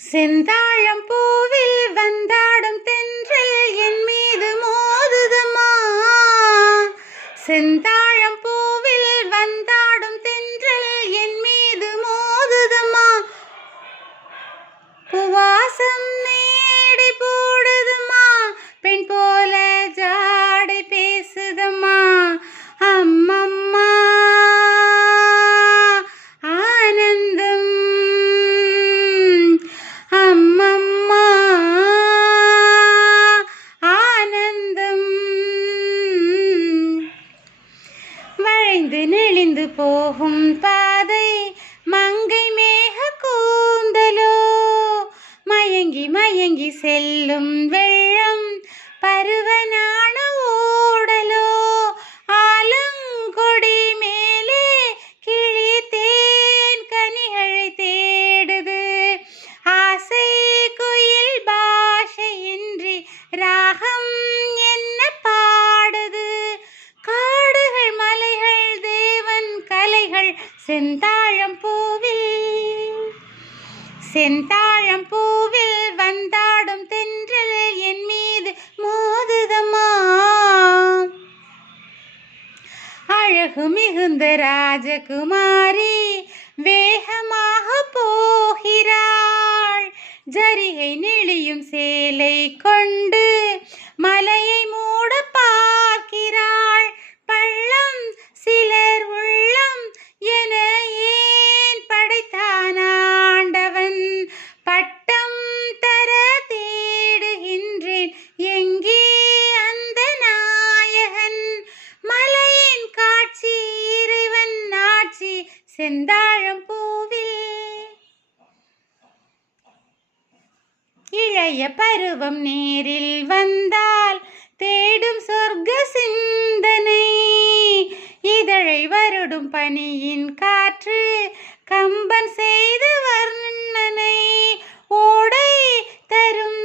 செந்தாழம் பூவில் வந்தாடும் தென்றல் என் மீது மோதுதம்மா. செந்தாழம் பூவில் வந்தாடும் தென்றல் என் மீது மோதுதம்மா. புவாசம் நேடி போடுதுமா, பெண் போல ஜாடை பேசுதம்மா. அம்மம்மா ஆனந்தம், அம்மம்மா ஆனந்தம். வளைந்து நெளிந்து போகும் பாதை மங்கை மேக கூந்தலோ, மயங்கி மயங்கி செல்லும் வெள்ளம் பருவனான ஓடலோ. ஆலங்கொடி மேலே கிளி தேன் கனிகளை தேடுது, ஆசை குயில் பாஷையின்றி ராகம் என்ன பாடுது. காடுகள் மலைகள் தேவன் கலைகள் செந்தாழம் பூவில், செந்தாழம் பூவில் வந்தாடும் தென்றல் என் மீது மோதுதம்மா. அழகு மிகுந்த ராஜகுமாரி வேகமாக போகிறாள், ஜரிகை நெளியும் சேலை கொண்டு மலையை மூட பார்க்கிறாள். பள்ளம் சிலர் உள்ளம் என ஏன் படைத்தான் ஆண்டவன், பட்டம் தர தேடுகின்றேன் எங்கே அந்த நாயகன். மலையின் காட்சி இறைவன் ஆட்சி செந்தாழம் பூவில். இளைய பருவம் நேரில் வந்தால் தேடும் சொர்க்க சிந்தனை, இதழை வருடும் பனியின் காற்று கம்பன் செய்த வர்ணனை. ஓடை தரும்